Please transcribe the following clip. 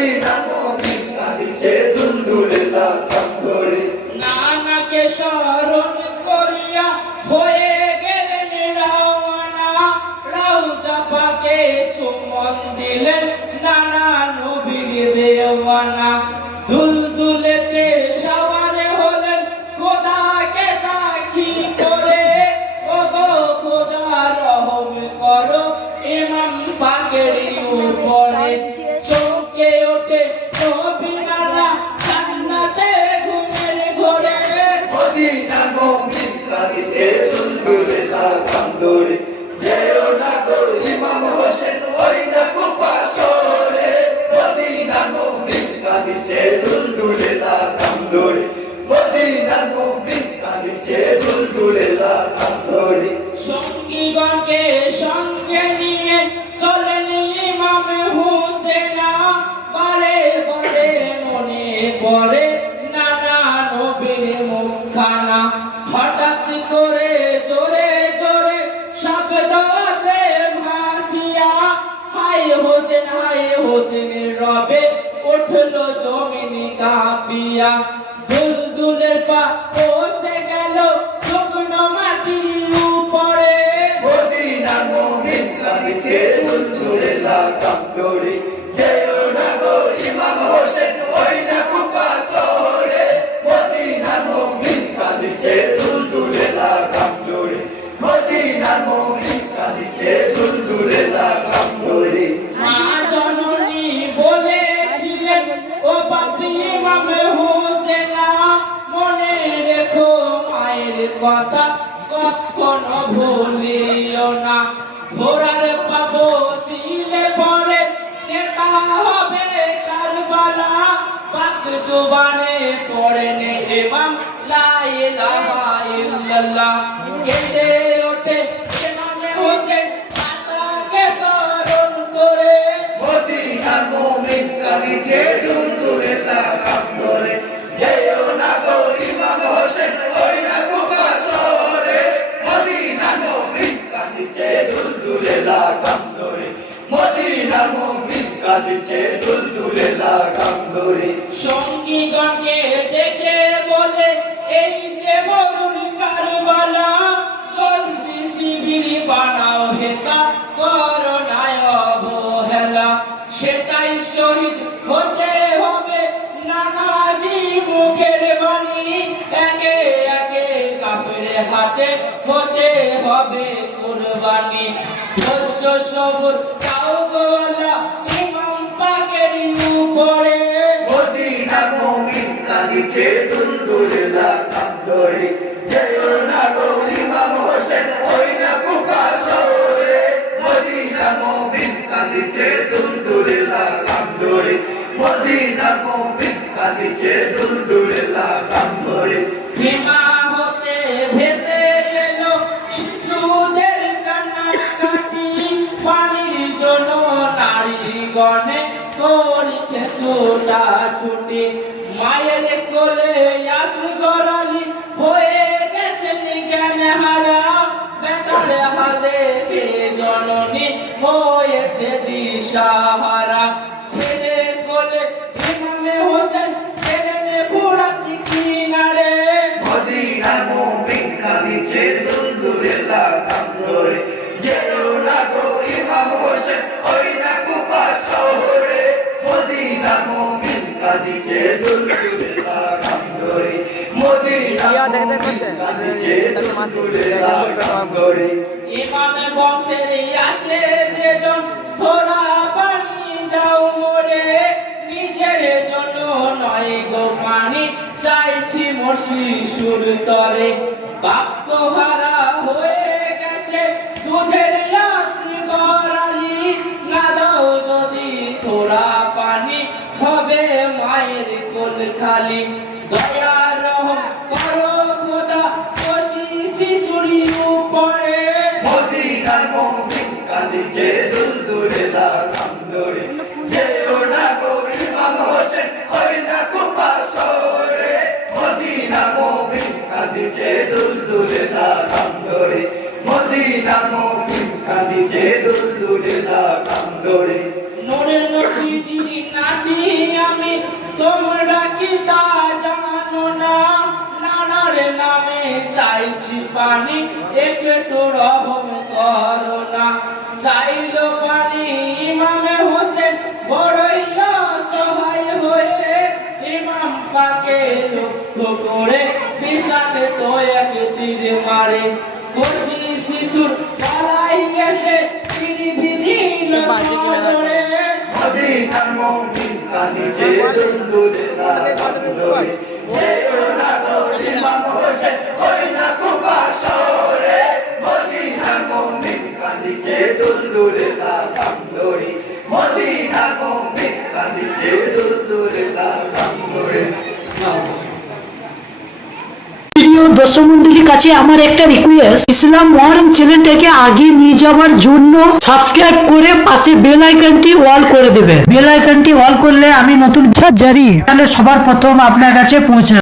মদিনার মুমিন কাঁদিছে দুলদুলে লাগাম ধরে নানাকে স্মরণ করিয়া হয়ে গেলেন রওনা রওজা পাকে চুম্বন দিলেন নানা নবীর দেওয়ানা দুলদুলেতে সবার হলেন খোদাকে সাক্ষী করে ওগো খোদা রহম করো ইমাম পাকের উপরে চমকে ওঠে নবী নানা জান্নাতে ঘুমের ঘরে মদিনার মুমিন কাঁদিছে দুলদুলে লাগাম ধরে যেও না গো ইমাম হোসেন ওই না কুপা শহরে মদিনার মুমিন কাঁদিছে দুলদুলে লাগাম ধরে মদিনার মুমিন কাঁদিছে দুলদুলে লাগাম ধরে সঙ্গীগণকে সঙ্গে নিয়ে চলেন ইমাম হোসেনা বারে বারে মনে পড়ে নানা নবীর মুখখানা হঠাৎ করে জোরে জোরে শব্দ আসে ভাসিয়া হায় হোসেন রবে উঠলো জমিন কাঁপিয়া দুলদুলের পা বসে গেল শুকনো মাটির উপরে মদিনার মুমিন কাঁদিছে দুলদুলে লাগাম ধরে যেও না গো ইমাম হোসেন ওই না কুপা শহরে মদিনার মুমিন কাঁদিছে দুলদুলে লাগাম ধরে মদিনার মুমিন কাঁদিছে দুলদুলে লাগাম ধরে মা জননী বলেছিলেন ও বাপি ইমাম হোসেনা মনে রেখো মায়ের কথা কখনো ভুলিও না ঘোড়ার পাবো সিলে পরে সেটা হবে কারবালা পাক জুবানে পড়েন ইমাম লা ইলাহা ইল্লাল্লাহ কেঁদে ওঠে ইমাম হোসেন মাতাকে স্মরণ করে মদিনার মুমিন কাঁদিছে দুলদুলে লাগাম ধরে যেও না গো ইমাম হোসেন ওই না কুপা শহরে মদিনার মুমিন কাঁদিছে দুলদুলে লাগাম ধরে মদিনার মুমিন কাঁদিছে দুলদুলে লাগাম ধরে সঙ্গীগণকে ডেকে বলে এই যে মরুর কারবালা জলদি শিবির বানাও হেতা করোনায় অবহেলা সেটাই শহীদ হতে হবে নানাজি মুখের বাণী একে একে কাফের হাতে হতে হবে কুরবানি ধৈর্য সবর তাও গো আল্লাহ ইমাম পাকের উপরে মদিনার মুমিন কাঁদিছে দুলদুলে লাগাম ধরে যেও না গো ইমাম হোসেন ওই না কুপা শহরে মদিনার মুমিন কাঁদিছে দুলদুলে লাগাম ধরে মদিনার মুমিন কাঁদিছে দুলদুলে লাগাম ধরে ভীমা হতে ভেসে এলো শিশুদের কান্নাকাটি পানির জন্য নারীগণে করেছে ছোটাছুটি মায়ের কোলে আস গড়ালি হয়ে গেছেন জ্ঞান হারা বেটার হাতে কে জননী হয়েছে দিশাহারা ছেলে কোলে ইমাম হোসেন ছেলে বুড়াতি কিনারে মদিনার মুমিন কাঁদিছে দুলদুলে লাগাম ধরে যেও না গো ইমাম হোসেন ওই না কুপা শহরে মদিনার মুমিন কাঁদিছে দুলদুলে লাগাম ধরে মদিনার মুমিন কাঁদিছে দুলদুলে লাগাম ধরে ইমাম বংশের আছে যেজন থোড়া পানি দাও মোরে নিজের জন্য নয় গো পানি চাইছি মোর শিশুর তরে বাক্য হারা হয়ে গেছে দুধের আসি গড়ালি না দাও যদি থোড়া পানি হবে মায়ের কোল খালি দয়া রহম করো খোদা কচি শিশুরি উপরে মদিনার মুমিন কাঁদিছে দুলদুলে লাগাম ধরে যেও না গো ইমাম হোসেন ওই না কুপা শহরে মদিনার মুমিন কাঁদিছে দুলদুলে লাগাম ধরে মদিনার মুমিন কাঁদিছে দুলদুলে লাগাম ধরে নূরের নবীজি নাতি তোমরা কি তা জানো না নানার নামে চাইছি পানি একটু রহম করো না চাইল পানি ইমামে হোসেন বড়ই অসহায় হয়ে ইমাম পাকে লক্ষ্য করে বিষাকে তো এক তীর মারে কচি শিশুর পালাই গেছে বিধিল সজরে মদিনার মুমিন কাঁদিছে দুলদুলের কান্দরে যেও না গো ইমাম হোসেন ওই না কুবা শহরে মদিনার মুমিন কাঁদিছে দুলদুলের কান্দরে মদিনার মুমিন কাঁদিছে দুলদুলের কান্দরে প্রিয় দর্শক মন্ডলীর কাছে আমার একটা রিকোয়েস্ট, ইসলাম মহরম চ্যানেলটাকে আগে নিয়ে যাওয়ার জন্য সাবস্ক্রাইব করে পাশে বেল আইকনটি অল করে দেবে। বেল আইকনটি অল করলে আমি নতুন জারি তাহলে সবার প্রথম আপনার কাছে পৌঁছাবে।